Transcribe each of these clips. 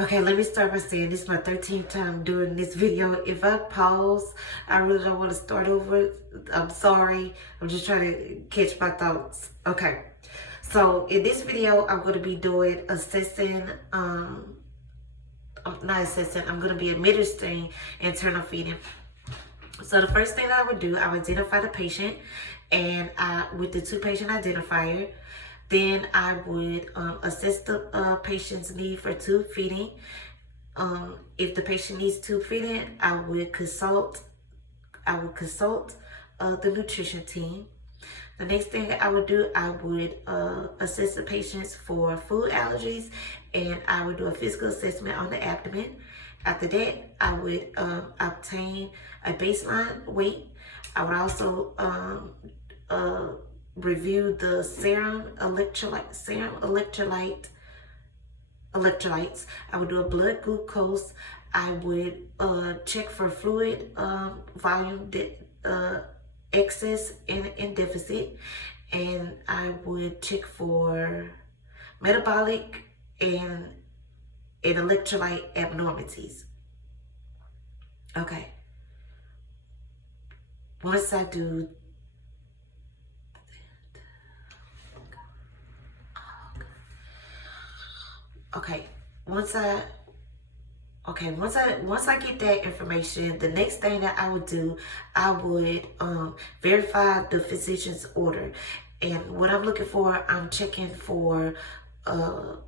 Okay, let me start by saying this is my 13th time doing this video. If I pause, I really don't want to start over. I'm sorry. I'm just trying to catch my thoughts. Okay. So in this video, I'm going to be doing assessing, not assessing, I'm going to be administering internal feeding. So the first thing that I would do, I would identify the patient and with the two patient identifier. Then I would assess the patient's need for tube feeding. If the patient needs tube feeding, I would consult the nutrition team. The next thing I would do, I would assess the patients for food allergies, and I would do a physical assessment on the abdomen. After that, I would obtain a baseline weight. I would also review the serum electrolytes. I would do a blood glucose. I would check for fluid volume excess and deficit, and I would check for metabolic and electrolyte abnormalities. Okay. Once I do once I get that information, the next thing that I would do, I would verify the physician's order. And what I'm looking for, I'm checking for the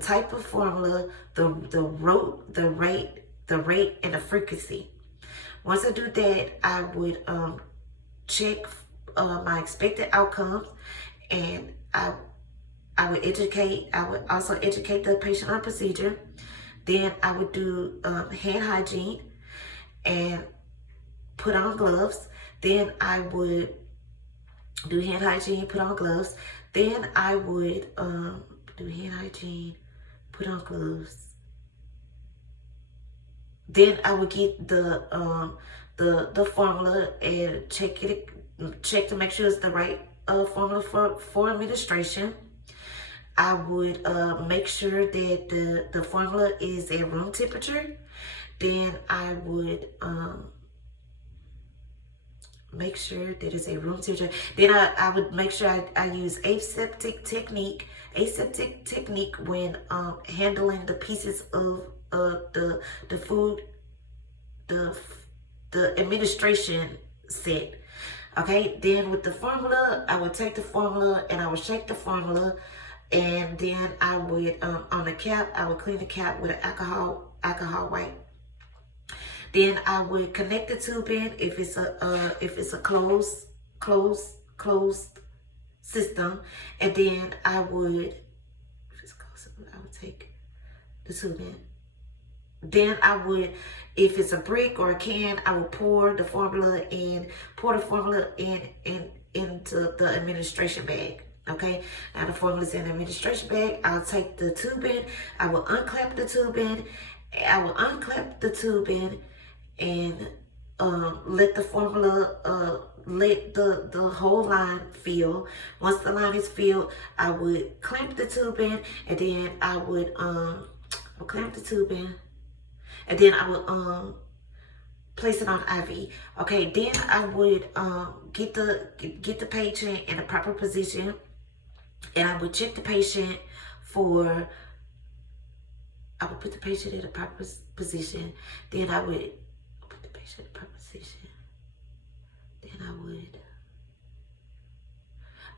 type of formula, the rate, and the frequency. Once I do that, I would check my expected outcomes, and I would also educate the patient on procedure. Then I would do hand hygiene and put on gloves. Then I would do hand hygiene, put on gloves. Then I would do hand hygiene, put on gloves. Then I would get the formula and check to make sure it's the right formula for administration. I would make sure that the formula is at room temperature. Then I would make sure that it's at room temperature. Then I would make sure I use aseptic technique when handling the pieces of the food, the administration set. Okay, then with the formula, I would take the formula and I would shake the formula, and then I would on the cap, I would clean the cap with an alcohol wipe. Then I would connect the tube in if it's a closed system, and then I would take the tube in. Then I would, if it's a brick or a can, I would pour the formula into the administration bag. Okay, now the formula's in the administration bag. I'll take the tube in. I will unclap the tube in. And let the formula let the whole line fill. Once the line is filled, I would clamp the tube in, and then I would clamp the tube in, and then I would place it on IV. Okay, then I would get the patient in a proper position, and I would check the patient for. I would put the patient in a proper position. Then I would put the patient in a proper position. Then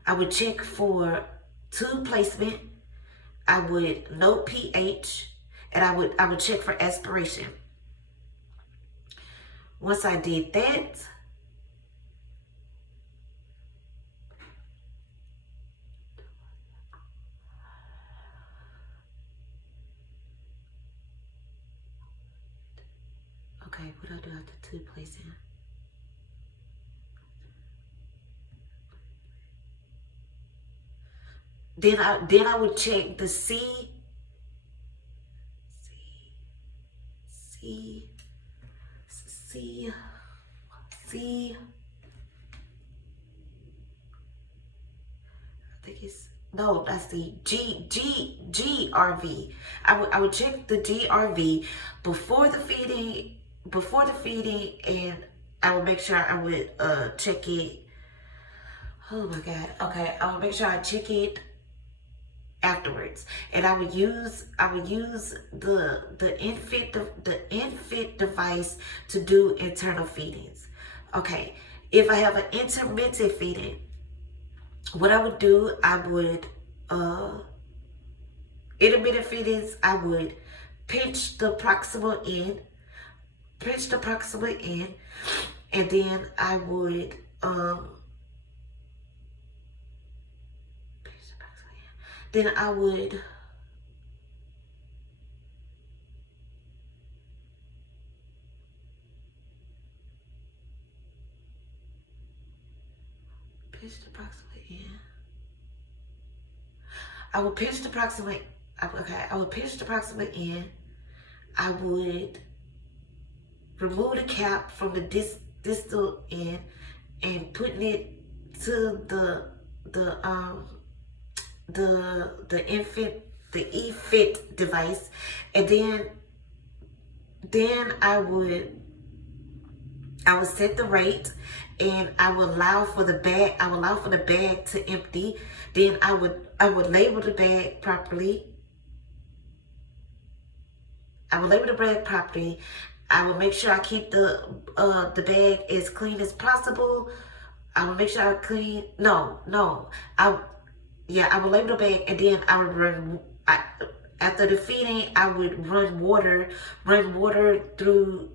I would check for tube placement. I would note pH, and I would check for aspiration. Once I did that, okay, what do I do after tube placing? Then I would check the C. I think it's No, that's the GRV. I would check the GRV before the feeding, and I would make sure I would check it. Oh my God. Okay, I would make sure I check it afterwards, and I would use the infant device to do internal feedings. Okay, if I have an intermittent feeding, what I would do, I would intermittent feedings, I would pinch the proximal end, and then I would pinch the proximal end. Then I would pinch the proximal end. I would pinch the proximate. Okay, I would pinch the proximate end. I would remove the cap from the distal end and putting it to the infant device, and then I would set the rate, and I would allow for the bag. I would allow for the bag to empty. Then I would label the bag properly. I would make sure I keep the bag as clean as possible. I would make sure I clean. No. I would label the bag, and then I would run. After the feeding, I would run water through.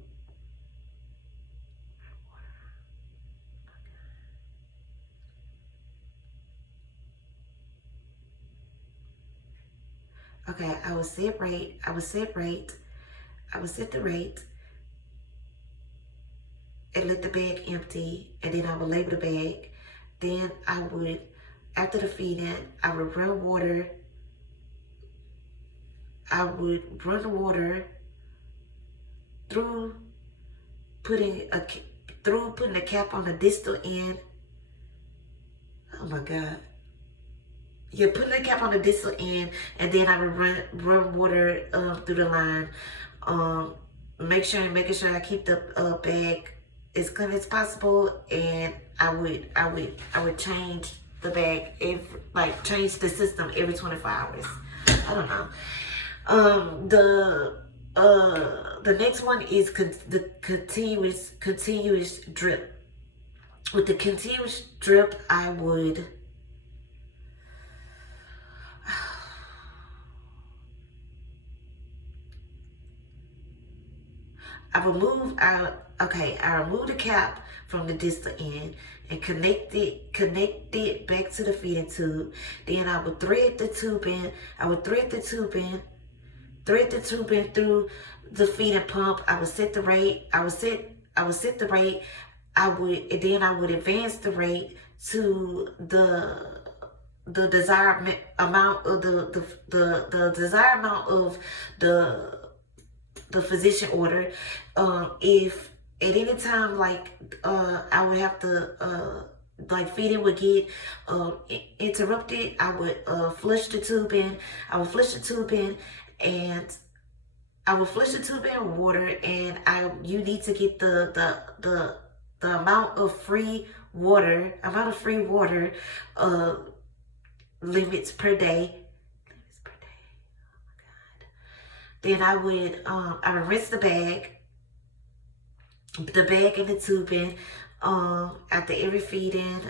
Okay, I would set the rate and let the bag empty, and then I would label the bag. Then I would, after the feeding, I would run water. I would run the water through putting the cap on the distal end. Oh my God. You're putting the cap on the distal end, and then I would run water through the line. Making sure I keep the bag as clean as possible, and I would change the bag change the system every 24 hours. I don't know. The next one is the continuous drip. With the continuous drip, I would remove the cap from the distal end and connect it back to the feeding tube. Then I would thread the tube in. Thread the tube in through the feeding pump. I would set the rate. And then I would advance the rate to the desired amount of the desired amount of the physician order. If at any time I would have to feeding would get interrupted, I would flush the tube in. I would flush the tube in with water, and you need to get the amount of free water limits per day. Then I would rinse the bag and the tubing after every feeding,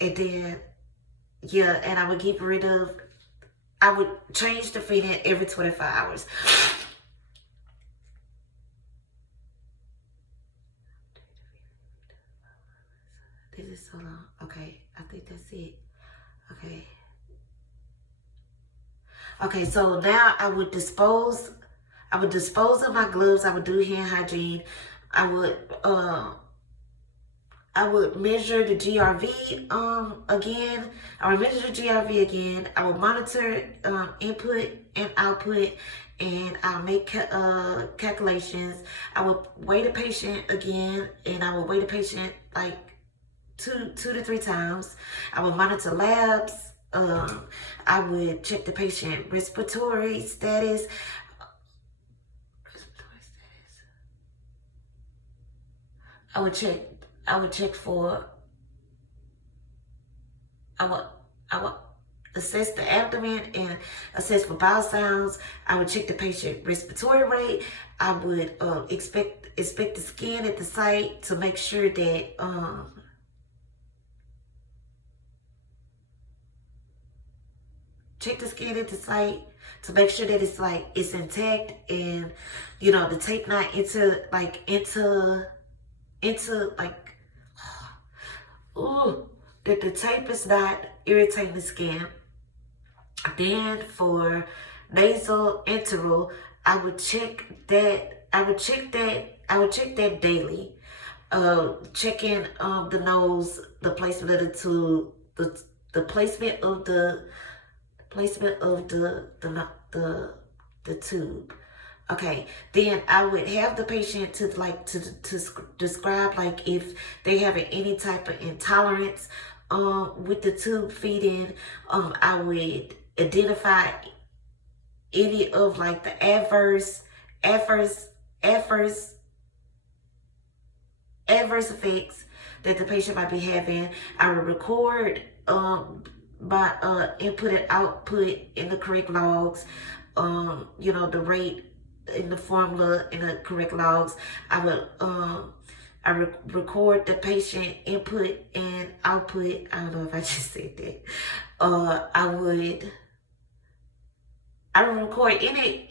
and then and I would change the feeding every 24 hours. This is so long. Okay, I think that's it. Okay, so now I would dispose of my gloves. I would do hand hygiene. I would measure the GRV again. I would monitor input and output, and I'll make calculations. I would weigh the patient again, and I would weigh the patient like two to three times. I would monitor labs. I would check the patient respiratory status. I would check. I would check for. I would assess the abdomen and assess for bowel sounds. I would check the patient respiratory rate. I would inspect the skin at the site to make sure that check the skin at the site to make sure that it's intact, and the tape not into ooh, that the tape is not irritating the skin. Then for nasal enteral, I would check that. I would check that daily. Checking the nose, the placement of the tube, the placement of the tube. Okay, then I would have the patient to describe if they have any type of intolerance with the tube feeding. I would identify any of the adverse effects that the patient might be having. I would record my input and output in the correct logs. The rate in the formula in the correct logs. I would record the patient input and output. I don't know if I just said that. I would record any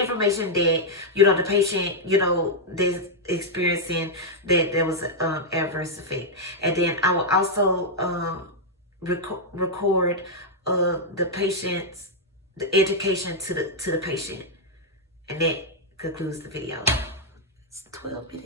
information that the patient they're experiencing that there was an adverse effect, and then I will also record the patient's education to the patient, and that concludes the video. It's 12 minutes.